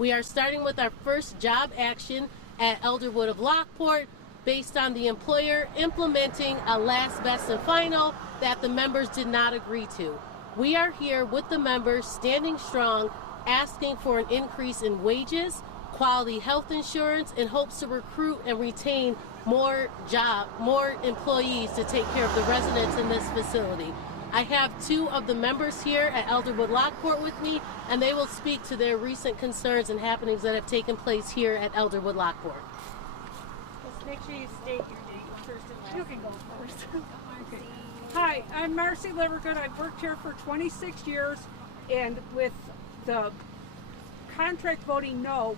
We are starting with our first job action at Elderwood of Lockport based on the employer implementing a last, best, and final that the members did not agree to. We are here with the members standing strong, asking for an increase in wages, quality health insurance, in hopes to recruit and retain more employees to take care of the residents in this facility. I have two of the members here at Elderwood Lockport with me, and they will speak to their recent concerns and happenings that have taken place here at Elderwood Lockport. Just make sure you state your name first and last. You can go first. Okay. Hi, I'm Marcy Livergood. I've worked here for 26 years, and with the contract voting no,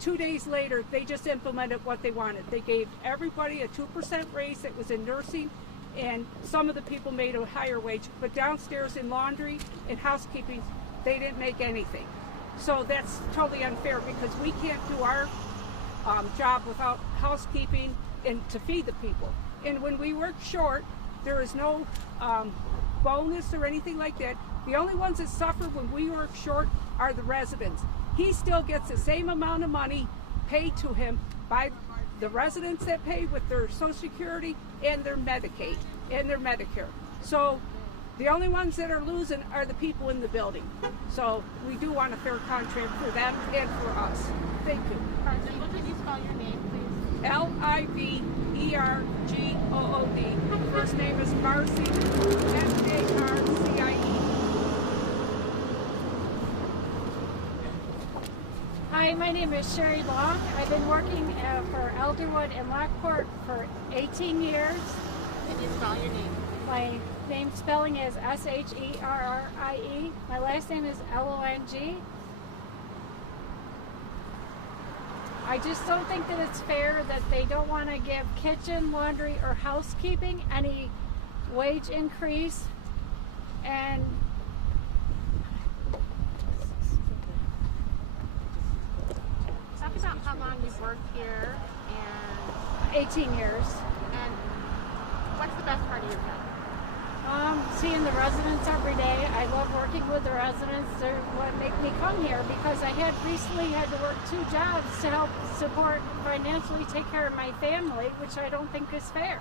2 days later, they just implemented what they wanted. They gave everybody a 2% raise that was in nursing, and some of the people made a higher wage. But downstairs in laundry and housekeeping, they didn't make anything. So that's totally unfair because we can't do our job without housekeeping and to feed the people. And when we work short, there is no bonus or anything like that. The only ones that suffer when we work short are the residents. He still gets the same amount of money paid to him by the residents that pay with their Social Security and their Medicaid and their Medicare. So the only ones that are losing are the people in the building. So we do want a fair contract for them and for us. Thank you. President, what did you spell your name, please? Livergood. First name is Marcy, Marcie. Hi, my name is Sherry Long. I've been working for Elderwood in Lockport for 18 years. Can you spell your name? My name spelling is Sherrie. My last name is Long. I just don't think that it's fair that they don't want to give kitchen, laundry, or housekeeping any wage increase. And Talk about how long you've worked here and 18 years. and what's the best part of your job? Seeing the residents every day. I love working with the residents. They're what make me come here because I had recently had to work 2 jobs to help support financially take care of my family, which I don't think is fair.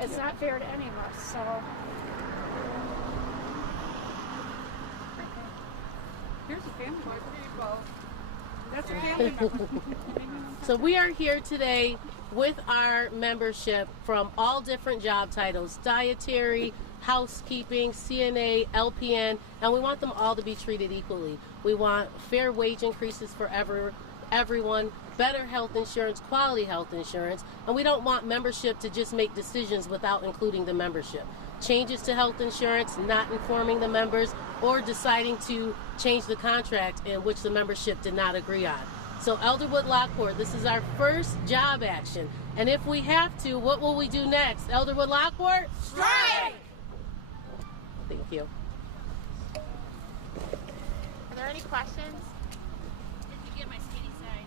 It's not fair to any of us. So Here's a family member. That's a family member. So we are here today with our membership from all different job titles: dietary, housekeeping, CNA, LPN, and we want them all to be treated equally. We want fair wage increases for everyone, better health insurance, quality health insurance, and we don't want membership to just make decisions without including the membership. Changes to health insurance, not informing the members, or deciding to change the contract in which the membership did not agree on. So Elderwood Lockport, this is our first job action. And if we have to, what will we do next? Elderwood Lockport? Strike! Thank you. Are there any questions? did you get my skinny side?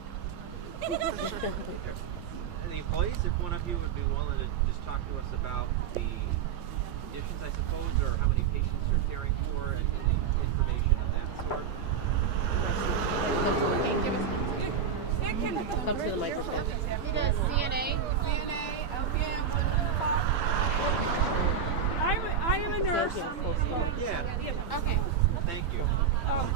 And the employees, if one of you would be willing to just talk to us about the conditions, I suppose, or how many patients you're caring for, and any information of that sort. Okay, give us Come to the microphone. he does CNA. I am a nurse. Yeah, Okay. thank you.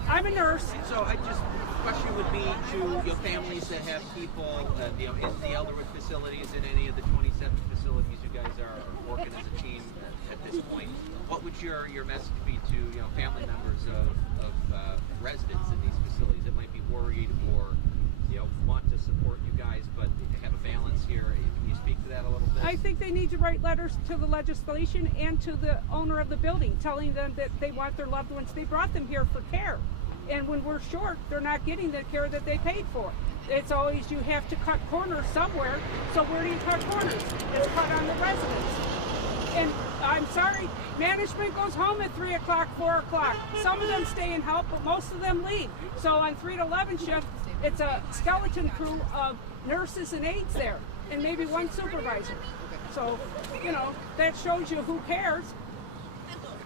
I'm a nurse. So I just, question would be to your families that have people, in the Elderwood facilities, in any of the 27 facilities you guys are working as a team at this point. What would your message be to family members of residents in these facilities that might be worried or want to support you guys, but have a balance here? Can you speak to that a little bit? I think they need to write letters to the legislation and to the owner of the building, telling them that they want their loved ones. They brought them here for care. And when we're short, they're not getting the care that they paid for. It's always you have to cut corners somewhere. So where do you cut corners? It's cut on the residents. And I'm sorry, management goes home at 3 o'clock, 4 o'clock. Some of them stay and help, but most of them leave. So on 3 to 11 shift, it's a skeleton crew of nurses and aides there, and maybe one supervisor. So, that shows you who cares.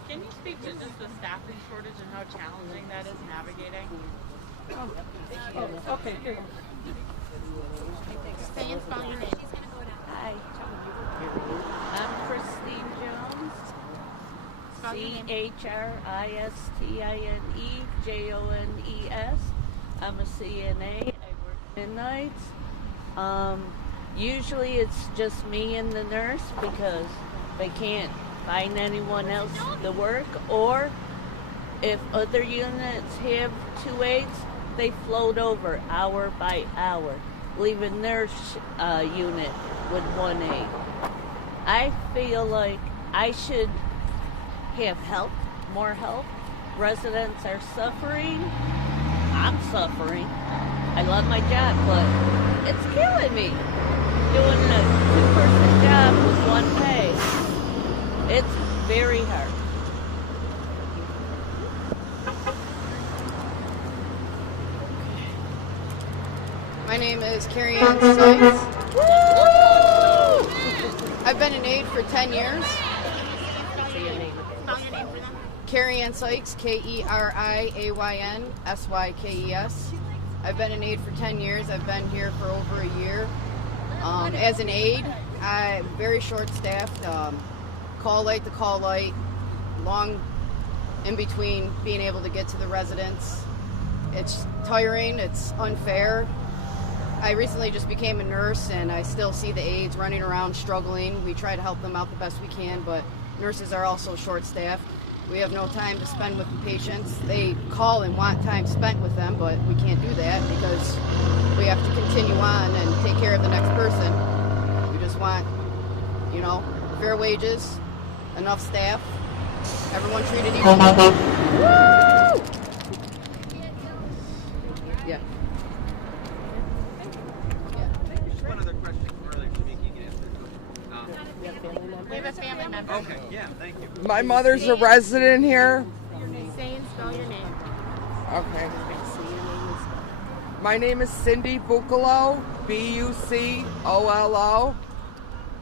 Can you speak to just the staffing shortage and how challenging that is navigating? Okay, here. Say and spell your name. Hi, I'm Christine Jones. Spell your name. CHRISTINEJONES. I'm a CNA. I work midnights. Usually it's just me and the nurse because they can't find anyone else to work, or if other units have 2 aides, they float over hour by hour, leaving their unit with 1 aide. I feel like I should have help, more help. Residents are suffering. I'm suffering. I love my job, but it's killing me. Doing a 2-person job with 1 pay. It's very hard. My name is Carrie Ann Sykes. I've been an aide for 10 years. Spell your name for them. Carrie Ann Sykes, KerianSykes. I've been an aide for 10 years. I've been here for over a year. As an aide, I'm very short-staffed. Call light to call light, long in between being able to get to the residents. It's tiring, it's unfair. I recently just became a nurse, and I still see the aides running around struggling. We try to help them out the best we can, but nurses are also short-staffed. We have no time to spend with the patients. They call and want time spent with them, but we can't do that because we have to continue on and take care of the next person. We just want, fair wages, enough staff, everyone treated equally. Woo! Yeah. Just one other question earlier, Shamik, you can answer. We have a family member. Okay, yeah, thank you. My mother's a resident here. Say and spell your name. Okay. My name is Cindy Buccolo, Bucolo.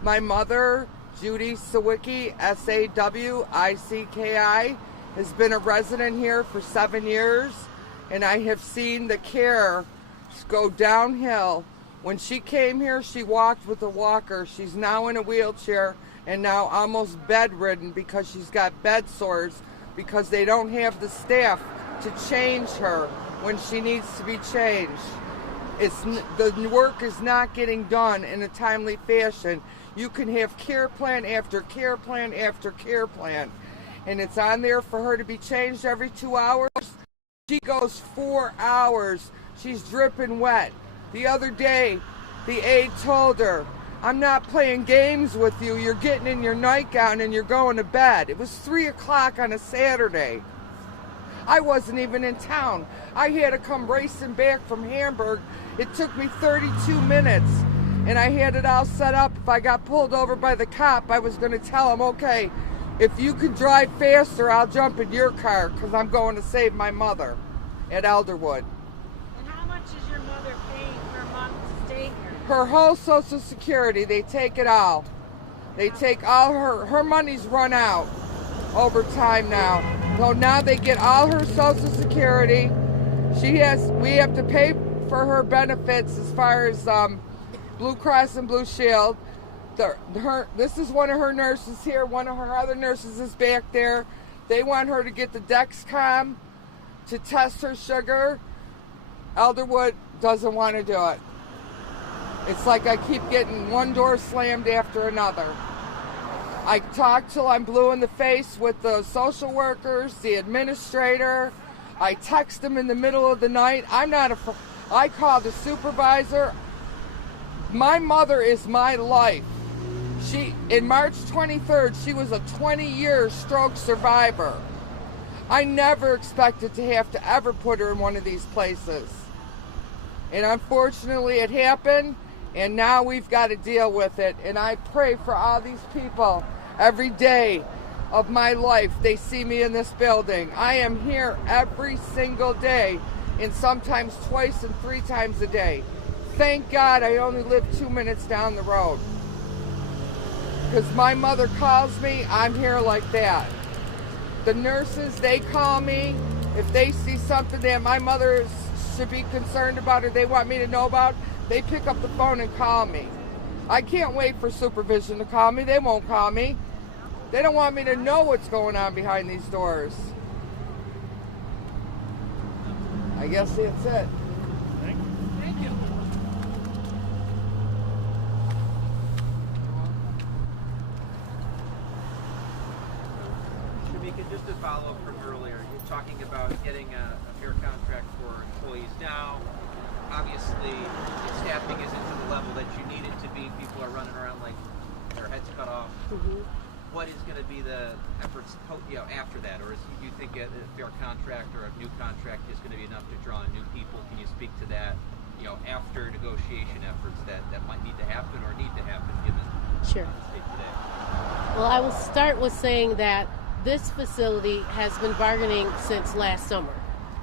My mother, Judy Sawicki, Sawicki, has been a resident here for 7 years, and I have seen the care go downhill. When she came here, she walked with a walker. She's now in a wheelchair and now almost bedridden because she's got bed sores because they don't have the staff to change her when she needs to be changed. The work is not getting done in a timely fashion. You can have care plan after care plan after care plan, and it's on there for her to be changed every 2 hours. She goes 4 hours. She's dripping wet. The other day, the aide told her, "I'm not playing games with you. You're getting in your nightgown and you're going to bed." It was 3 o'clock on a Saturday. I wasn't even in town. I had to come racing back from Hamburg. It took me 32 minutes, and I had it all set up. If I got pulled over by the cop, I was going to tell him, "Okay, if you could drive faster, I'll jump in your car because I'm going to save my mother at Elderwood." And how much is your mother paying per month to stay here? Her whole Social Security, they take it all. They take all her money's run out over time now. So now they get all her Social Security. We have to pay for her benefits as far as Blue Cross and Blue Shield. This is one of her nurses here. One of her other nurses is back there. They want her to get the Dexcom to test her sugar. Elderwood doesn't want to do it. It's like I keep getting one door slammed after another. I talk till I'm blue in the face with the social workers, the administrator. I text them in the middle of the night. I call the supervisor. My mother is my life. In March 23rd, she was a 20-year stroke survivor. I never expected to have to ever put her in one of these places. And unfortunately it happened, and now we've got to deal with it. And I pray for all these people every day of my life. They see me in this building. I am here every single day, and sometimes twice and 3 times a day. Thank God I only live 2 minutes down the road. Because my mother calls me, I'm here like that. The nurses, they call me. If they see something that my mother should be concerned about or they want me to know about, they pick up the phone and call me. I can't wait for supervision to call me. They won't call me. They don't want me to know what's going on behind these doors. I guess that's it. Thank you. Shamika, just to follow up from earlier, you're talking about getting a fair contract for employees now. Obviously, if staffing isn't to the level that you need it to be. People are running around like their heads cut off. What is going to be the efforts, after that, or do you think a fair contract or a new contract is going to be enough to draw in new people? Can you speak to that? After negotiation efforts that might need to happen or need to happen given the state today? Well, I will start with saying that this facility has been bargaining since last summer.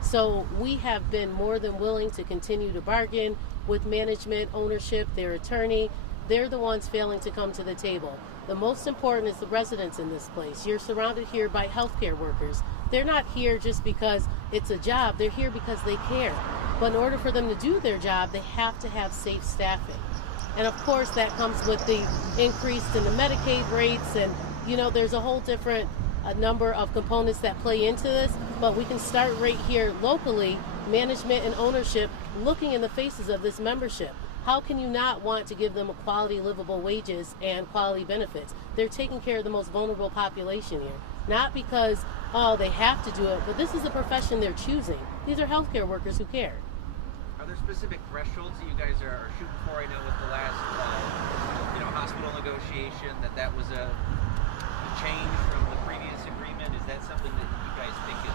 So we have been more than willing to continue to bargain with management, ownership, their attorney. They're the ones failing to come to the table. The most important is the residents in this place. You're surrounded here by healthcare workers. They're not here just because it's a job. They're here because they care. But in order for them to do their job, they have to have safe staffing. And of course, that comes with the increase in the Medicaid rates. And, there's a whole different number of components that play into this. But we can start right here locally, management and ownership, looking in the faces of this membership. How can you not want to give them quality, livable wages and quality benefits? They're taking care of the most vulnerable population here. Not because, they have to do it, but this is a profession they're choosing. These are healthcare workers who care. Are there specific thresholds that you guys are shooting for? I know with the last, hospital negotiation that was a change from the previous agreement. Is that something that you guys think is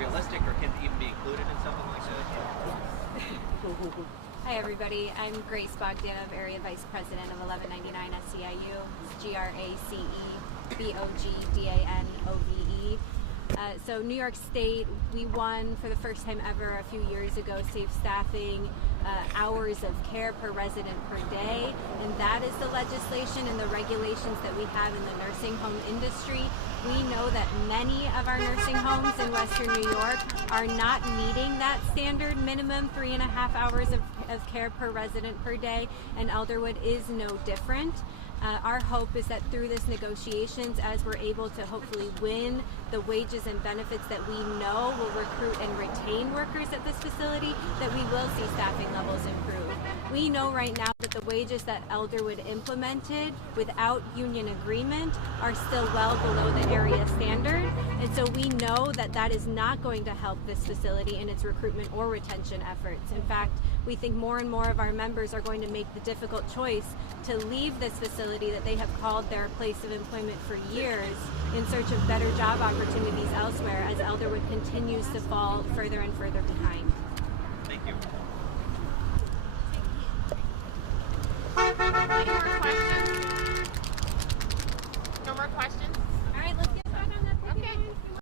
realistic or can even be included in something like that? Hi everybody, I'm Grace Bogdanov, Area Vice President of 1199 SCIU. It's GRACE-BOGDANOVE. So New York State, we won for the first time ever a few years ago safe staffing, hours of care per resident per day, and that is the legislation and the regulations that we have in the nursing home industry. We know that many of our nursing homes in Western New York are not meeting that standard minimum 3.5 hours of care per resident per day, and Elderwood is no different. Our hope is that through this negotiations, as we're able to hopefully win the wages and benefits that we know will recruit and retain workers at this facility, that we will see staffing levels improve. We know right now that the wages that Elderwood implemented without union agreement are still well below the area standard, and so we know that that is not going to help this facility in its recruitment or retention efforts. In fact, we think more and more of our members are going to make the difficult choice to leave this facility that they have called their place of employment for years in search of better job opportunities elsewhere as Elderwood continues to fall further and further behind.